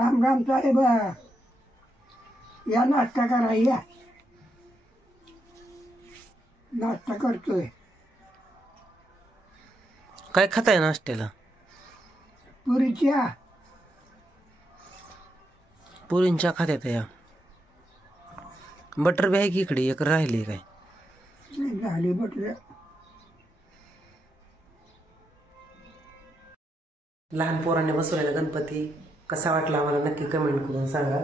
राम राम साहेब, या नाश्ता करा, या नाश्ता करतोय. काय खाताय नाश्त्याला? पुरीच्या पुरींच्या खात्यात या. बटर बी आहे की इकडे, एक राहिले काय? झाली बटर. लहान पोरांनी बसवलेला गणपती कसा वाटला आम्हाला नक्की कमेंट करून सांगा.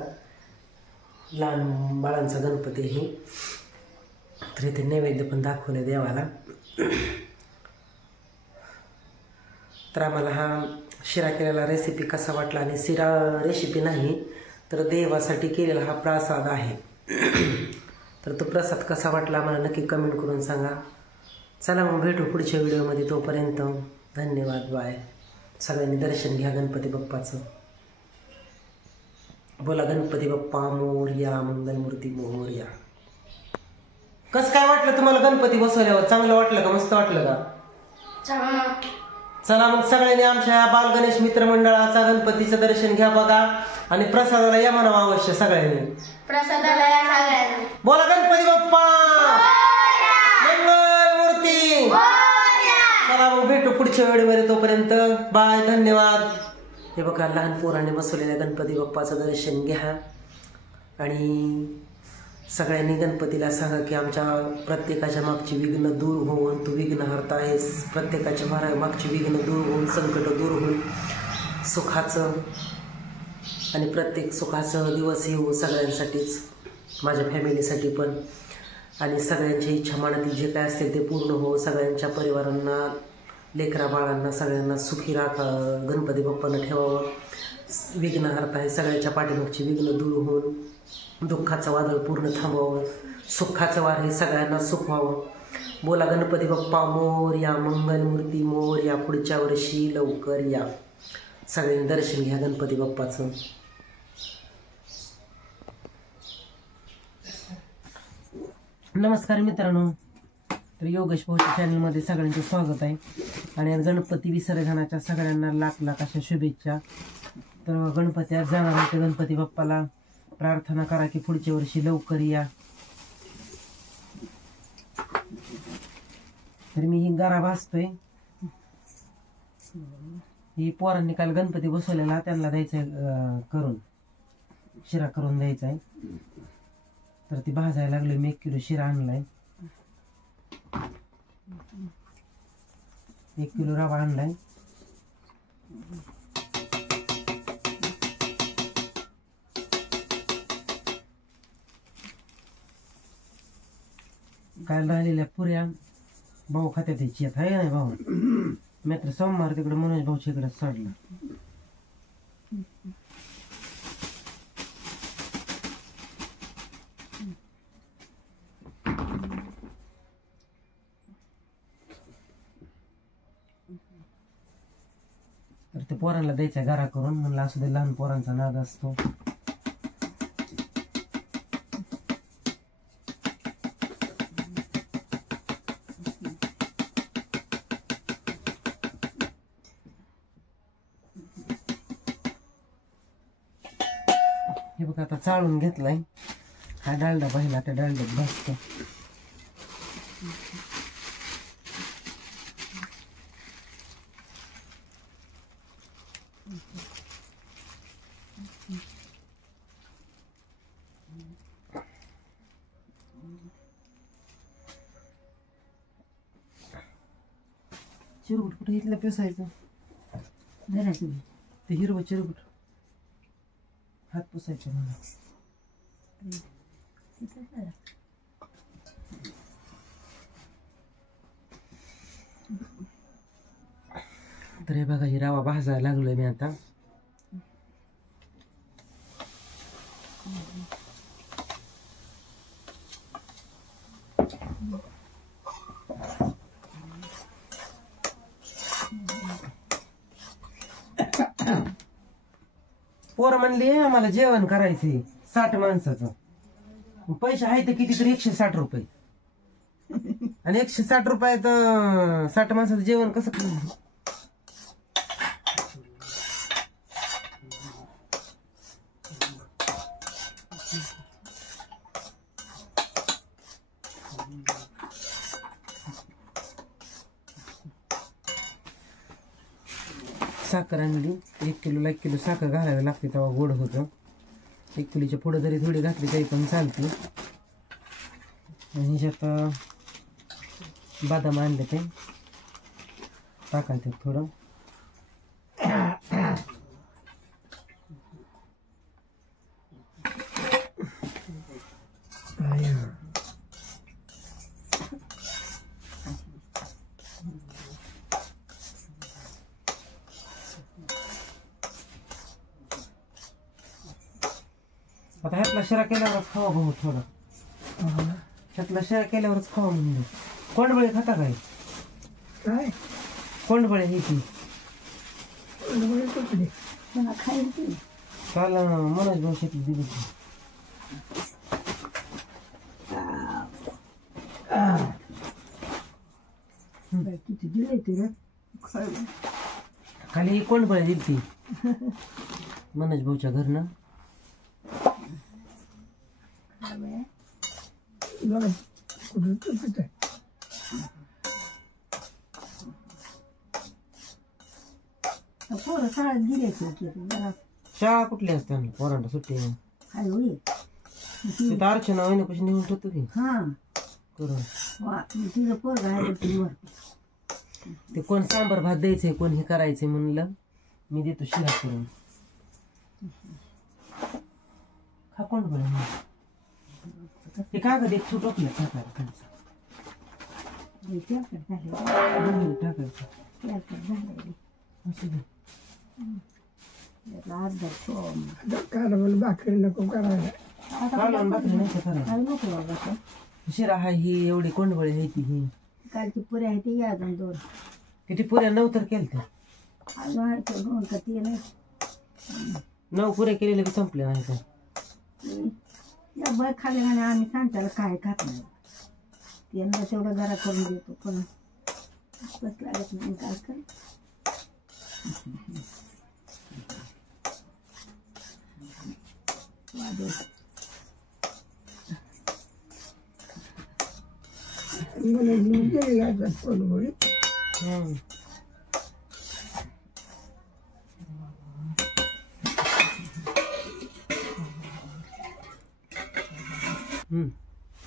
लहान बाळांचा गणपती हे. तर इथे नैवेद्य पण दाखवले देवाला. तर आम्हाला हा शिरा केलेला रेसिपी कसा वाटला, आणि शिरा रेसिपी नाही तर देवासाठी केलेला हा प्रसाद आहे. तर तो प्रसाद कसा वाटला आम्हाला नक्की कमेंट करून सांगा. चला मग भेटू पुढच्या व्हिडिओमध्ये. तोपर्यंत धन्यवाद, बाय. सगळ्यांनी दर्शन घ्या गणपती बाप्पाचं. बोला गणपती बाप्पा मोरया, मंगलमूर्ती मोरया. कसं काय वाटलं तुम्हाला गणपती बसवल्यावर? चांगलं वाटलं का? मस्त वाटलं का? चला मग सगळ्यांनी आमच्या बाल गणेश मित्र मंडळाचा गणपतीचं दर्शन घ्या बघा, आणि प्रसादाला या म्हणावं अवश्य सगळ्यांनी. प्रसादाला या सगळ्यांनी. बोला गणपती बाप्पा मंगलमूर्ती. चला मग भेटू पुढच्या व्हिडिओमध्ये. तोपर्यंत बाय, धन्यवाद. हे बघा लहान पोरांनी बसवलेल्या गणपती बाप्पाचं दर्शन घ्या, आणि सगळ्यांनी गणपतीला सांगा की आमच्या प्रत्येकाच्या मागची विघ्न दूर होऊन तू विघ्नहर्ता आहेस. प्रत्येकाच्या मागची विघ्न दूर होऊन, संकट दूर होऊन सुखाचं आणि प्रत्येक सुखाचं दिवस येऊ सगळ्यांसाठीच, माझ्या फॅमिलीसाठी पण. आणि सगळ्यांची इच्छा मनातील जे काय असतील ते पूर्ण हो. सगळ्यांच्या परिवारांना, लेकरा बाळांना सगळ्यांना सुखी राखा, गणपती बाप्पानं ठेवावं. विघ्नहर्ता आहे, सगळ्यांच्या पाठीमागची विघ्न दूर होऊन दुःखाचं वादळ पूर्ण थांबवावं. सुखाचं वार हे सगळ्यांना सुख व्हावं. बोला गणपती बाप्पा मोरया, मंगलमूर्ती मोरया. पुढच्या वर्षी लवकर या. सगळ्यांनी दर्शन घ्या गणपती बाप्पाचं. नमस्कार मित्रांनो, तर योगेश भाऊच्या चॅनलमध्ये सगळ्यांचं स्वागत आहे. आणि गणपती विसर्जनाच्या सगळ्यांना लाख लाख अशा शुभेच्छा. तर गणपती आज जाणार होते, गणपती बाप्पाला प्रार्थना करा की पुढच्या वर्षी लवकर या. तर मी ही गारा भासतोय. ही पोरांनी काल गणपती बसवलेला, त्यांना द्यायचंय करून, शिरा करून द्यायचा आहे. तर ती भाजायला लागली. मी 1 किलो शिरा आणलाय, 1 किलो रवा आणलाय. काल राहिलेल्या पुऱ्या भाऊ खात्यात यायची आहे नाही भाऊ. मात्र सोमवार तिकडे मनोज भाऊच्या इकडे चढला. तर ते पोरांना द्यायचा घरा करून. म्हणलं असू दे, लहान पोरांचा नाद असतो. हे बघा आता चाळून घेतलाय. हा डालडा पाहिला, त्या डालड्यात भाजतो. चिरगुट कुठे घेतलं पिसायचं? ते हिरवं चिरगुट हात पुसायचं मला. तर हे बघा, ही रवा भाजायला लागलोय मी आता. पोरं म्हणली आम्हाला जेवण करायचंय 60 माणसाचं. पैसे आहे तर किती तरी 160 रुपये. आणि 160 रुपयात 60 माणसाचं जेवण कसं साखर आणली. 1 किलोला 1 किलो साखर घालावी लागते तेव्हा गोड होतं. 1 किलोच्या पुढं जरी थोडी घातली तरी पण चालते. आणि ह्याच्यात बदाम आणले ते टाकायचं थोडं. आता ह्यातला शिरा केल्यावरच खावा भाऊ थोडा. ह्यातला शिरा केल्यावरच खावा म्हणजे. कोंडबळे खाता काय? काय कोंडबळे हे ती कुठले पुन्हा खायची काल मनोज भाऊ शेती दिली ती. किती दिले ते रे खाली कोंडबळे दिली ती मनोज भाऊच्या घरनं. पोरं शाळेत गेले जरा शाळा कुठली असते पोरांना सुट्टी आहे. काय होईल तिथं अर्चना महिन्यापासून निघून ठेवतो की हा करून. तिचं पोरं आहे ते कोण सांबार भात द्यायचंय कोण हे करायचंय म्हणलं मी देतो शिरा करून. खा कोंडबळे ते कागद एक छोट टोपलं टाकायचं भाकरी नको करायला. शिरा हा ही एवढी कोंडबळे आहे ती ही कालची पुऱ्या आहे ते या अजून 2 किती पुऱ्या 9 तर केल्या. अजून आहे ते 2 का 3 9 पुऱ्या केलेल्या की संपल्या नाही का. या बाय खाली आणि आम्ही सांगताला काय खात नाही त्यांना तेवढं जरा करून देतो पण बस लागत नाही काय कर. कोणबोळी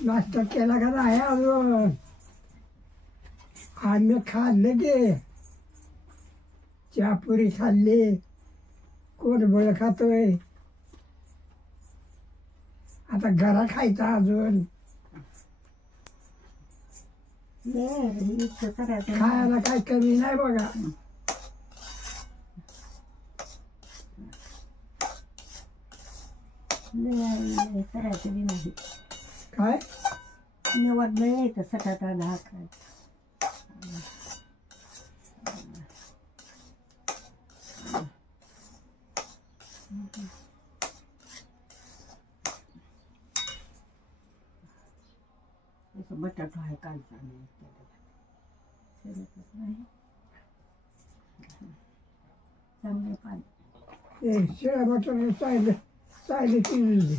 नाश्ता केला का नाही अजून. आम्ही खाल्ले ते चहापुरी खाल्ली कोरबळ खातोय. आता घरा खायचा अजून खायला काय कमी नाही बघा. करायचं बी नाही काय निवड नाही यायचं सटात आला हा काय. बटाटा आहे कालचा चांगले पाणी शिळा बटाटा चायले चायले केलेली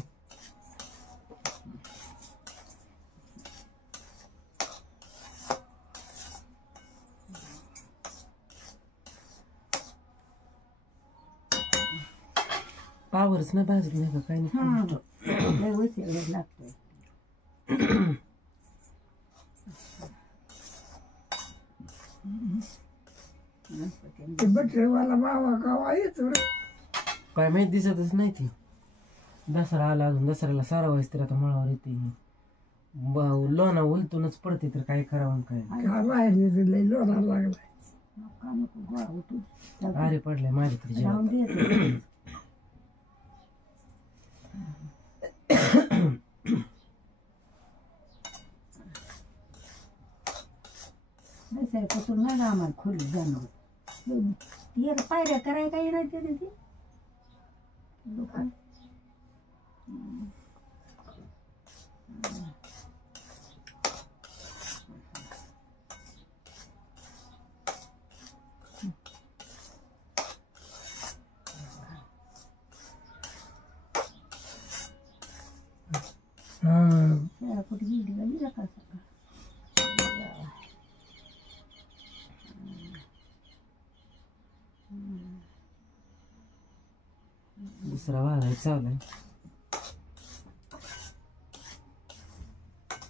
पावरच ना भाजत नाही का काही नाही लागतोय. बटरेवाला बाबा गावा येतो काय माहित दिसतच नाही ती. दसरा आला अजून दसऱ्याला सारा व्हायच तर आता मळावर येते लोणा उलटूनच पडते तर काय करावं काय बाहेर लोणा लागलाय अरे पडलाय माझ्या तरी पासून नाही आम्हाला खोली जाणार पायऱ्या करायला काही नाही तरी ते दुकान कुठे गेली गेली का सकाळ दुसरा वाढायचा चाललाय.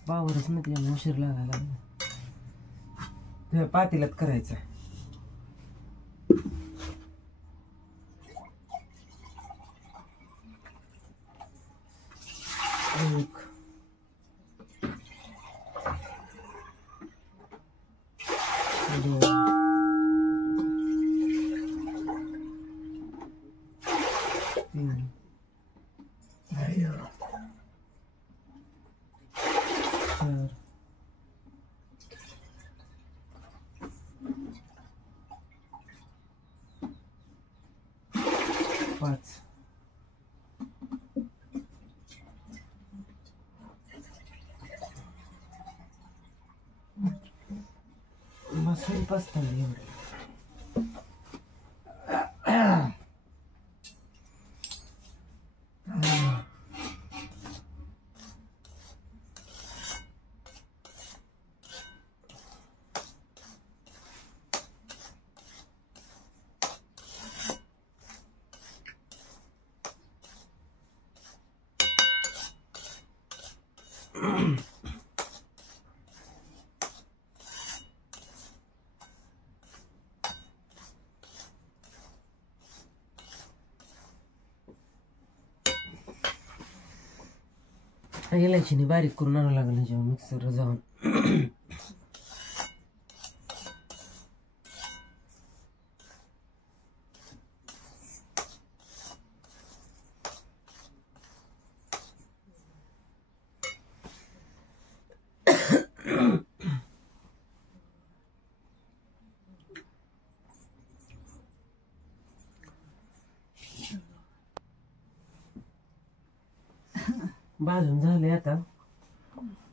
पावरच नाही उशीर लागायला लागला. पातेल्यात करायचं. मसाले पास्ता एवढे इलायचीने बारीक करून आणावं लागलं जेव्हा मिक्सरला जाऊन. भाजून झाले. आता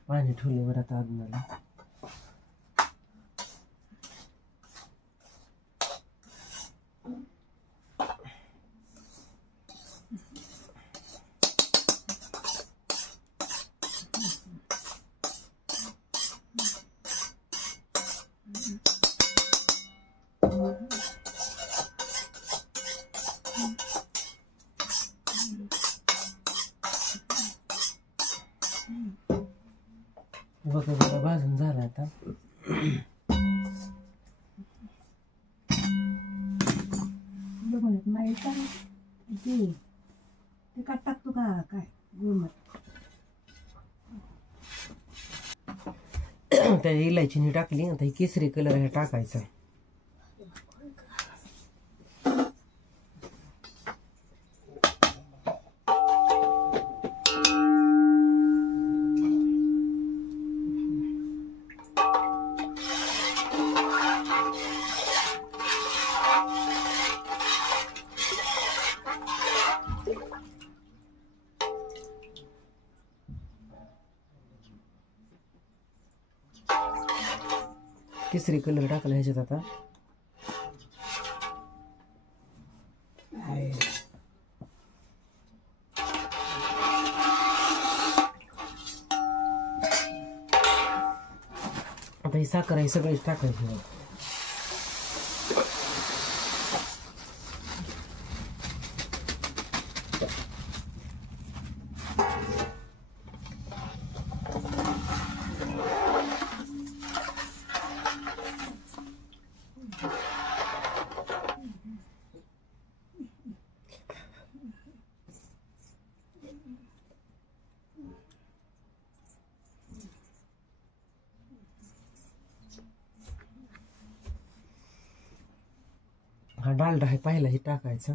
पाणी ठेवल्यावर आता आदनाला बघा बघा भाजून झाला. आता ते टाकतो का काय गुळमट त्या इलायचीने टाकली. आता ही केसरी कलर हे टाकायचा. केसरी कलर टाकला ह्याच्यात. आता आता ही साखर आहे सगळीच टाकायची. हा डालडा आहे पहिला हे टाकायचा.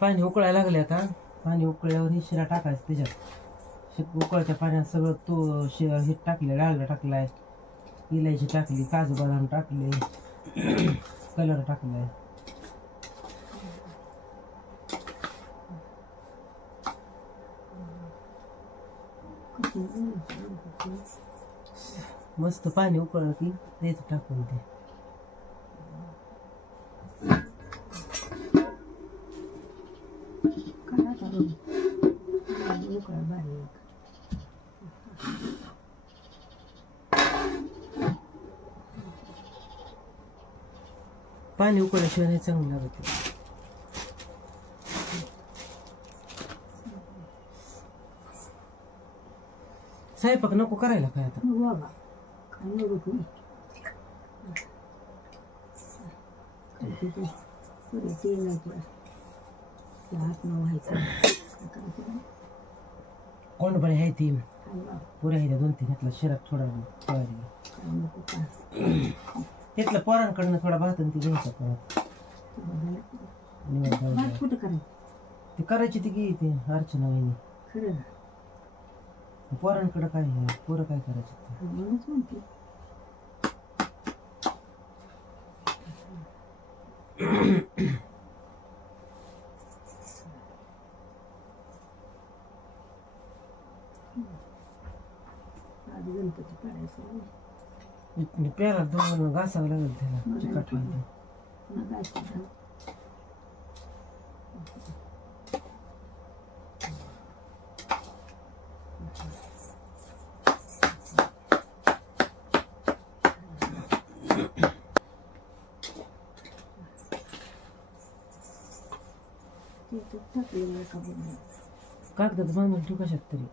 पाणी उकळायला लागले. आता पाणी उकळल्यावर हे शिरा टाकायचं त्याच्यात. उकळत्या पाण्यात सगळं तो हे टाकले, डालडा टाकलाय, इलायची टाकली, काजू बदाम टाकले, कलर टाकलाय. मस्त पाणी उकळलं की द्यायचं टाकून ते. पाणी उकळल्याशिवाय नाही चांगलं लागत. स्वयंपाक नको करायला काय आता. कोण पण आहे ती पुऱ्या आहे 2-3 ह्यातला शिरात थोडा तिथलं पोरांकडनं थोडा भात ती घ्यायचा. ते करायची ती की ते अर्चना वहिनी पोरांकडं काय पोरं काय करायचं. प्याला 2 घासावं लागेल त्याला चिकट. कागदात बांधून ठेवू कशात तरी,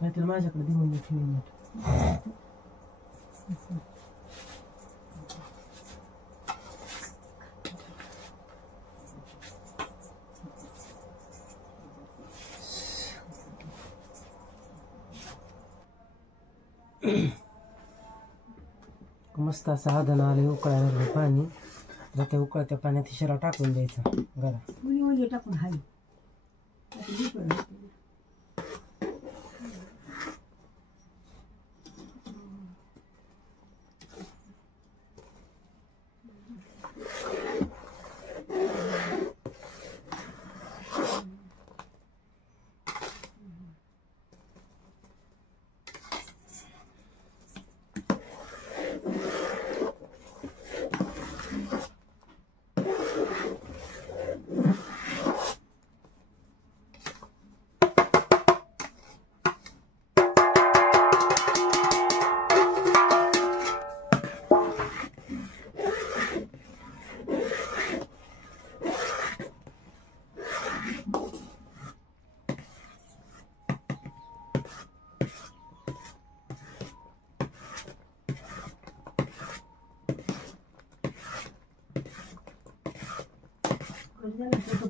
नाहीतर माझ्याकडे देऊन ठेवून. मस्त असं आधण आले उकळायला पाणी. तर त्या उकळत्या पाण्यात शिरा टाकून द्यायचा घरा टाकून हाय.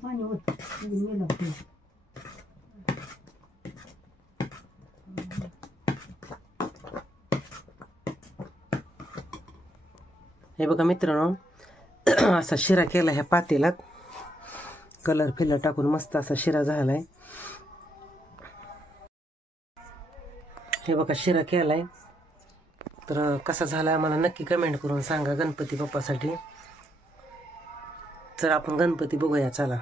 पाणी होत हे बघा मित्रांनो, असा शिरा केला ह्या पातेल्यात. कलर फिलर टाकून मस्त असा शिरा झालाय. हे बघा शिरा केलाय. तर कसा झालाय आम्हाला नक्की कमेंट करून सांगा गणपती बाप्पासाठी. तर आपण गणपती बघूया चला.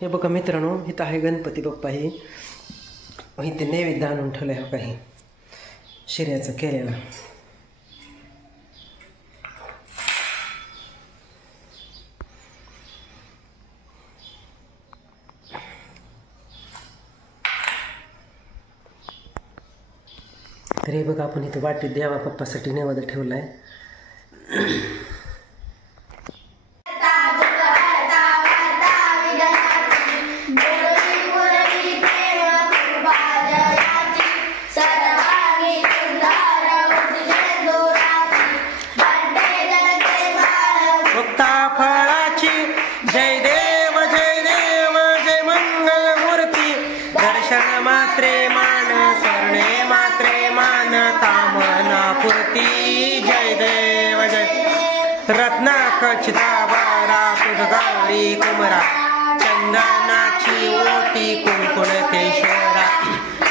हे बघा मित्रांनो, इथं आहे गणपती बाप्पा. हे इथे नैवेद्य आणून ठेवलंय हो काही शिऱ्याचं केलेला. तर हे बघा आपण इथं वाटीत देवा पप्पासाठी नैवेद्य ठेवलाय. जय देव जय देव जय मंगल मूर्ती. दर्शन मात्रे मान स्वर्णे मात्रे मान कामना पूर्ती. जय देव जय रत्ना खचिता बारा तुझ गौरी कुमरा चंदनाची ओट पाटी कुंकुण केशरा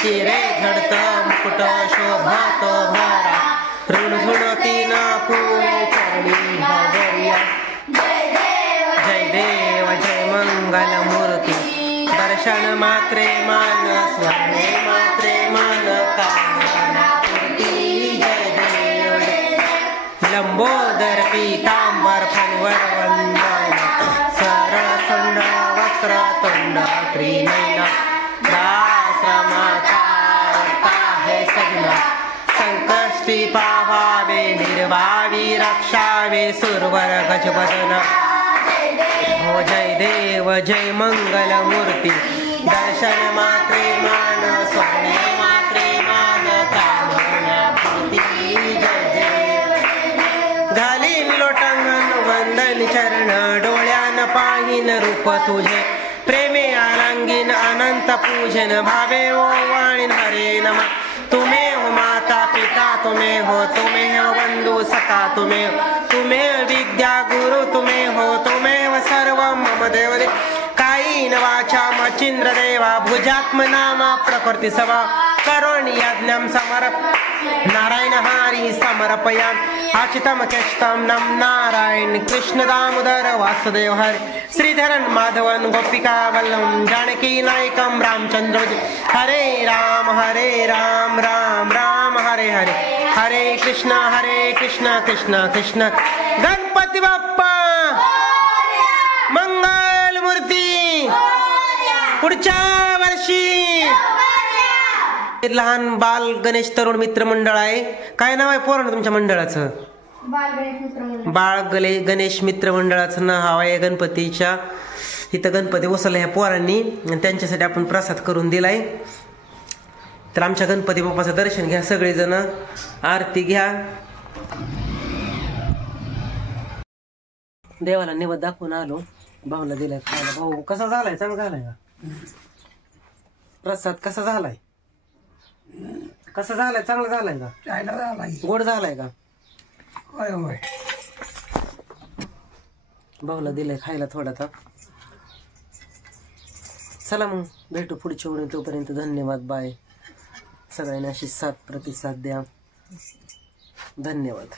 चिरे झडत मुकुट शोभात भरा ऋणझुणती न फुले चरणी भगरिया जय देव जय मंगल मूर्ती दर्शन मात्रे मान स्वर्णे मात्रे मान कामना पूर्ती जय देव लंबोदर पीतांबर फणवर वंदन सरसंड वक्र तुंड त्रिनयन दाश्रमाचा आहे सगुण संकष्टी पावावे निर्वावी रक्षावे सुरवर गजबदन हो जय देव जय मंगल मूर्ती दर्शन मात्रे मान स्वर्णे मात्रे मान कामना पूर्ती जय देव घालीन लोटांगण वंदन चरण डोळ्यान पाहीन रूप तुझे प्रेमे आलांगीन अनंत पूजन भावे ओवाळीन हरे नमः तुम्हें हो माता पिता तुम्हें हो बंधु सखा तुम्हें विद्या गुरु तुम्हें हो सर्व मम देव कायेन वाचा मचिंद्र देवा भुजात्म नामा प्रकृति सवा करोणि यज्ञं समर्प नारायण हरि समर्पयामि अच्युतं केशवं नम नारायण कृष्ण दामोदर वासुदेव हरे श्रीधरन माधवन गोपिका वल्लभं जानकी नायकं रामचंद्र हरे राम राम राम हरे हरे हरे कृष्ण कृष्ण कृष्ण गणपती बाप्पा मंगल मूर्ती पुढच्या वर्षी लहान बाल गणेश तरुण मित्र मंडळ आहे. काय नाव आहे पोरांनो तुमच्या मंडळाचं? बाळ गणेश मित्र मंडळाचं नाव आहे. गणपतीच्या इथं गणपती बसवला ह्या पोरांनी आणि त्यांच्यासाठी आपण प्रसाद करून दिलाय. तर आमच्या गणपती बाप्पाचं दर्शन घ्या सगळेजण, आरती घ्या. देवाला निवद दाखवून आलो. भाऊला दिलाय खायला. भाऊ कसा झालाय? चांगला झालाय का प्रसाद? कसा झालाय? कसा झालाय? चांगला झालाय का? गोड झालाय का? भाऊला दिलाय खायला थोडासा. चला मग भेटू पुढच्या वेळी. तोपर्यंत धन्यवाद. बाय. सगळ्यांना अशी साथ प्रतिसाद द्या. धन्यवाद.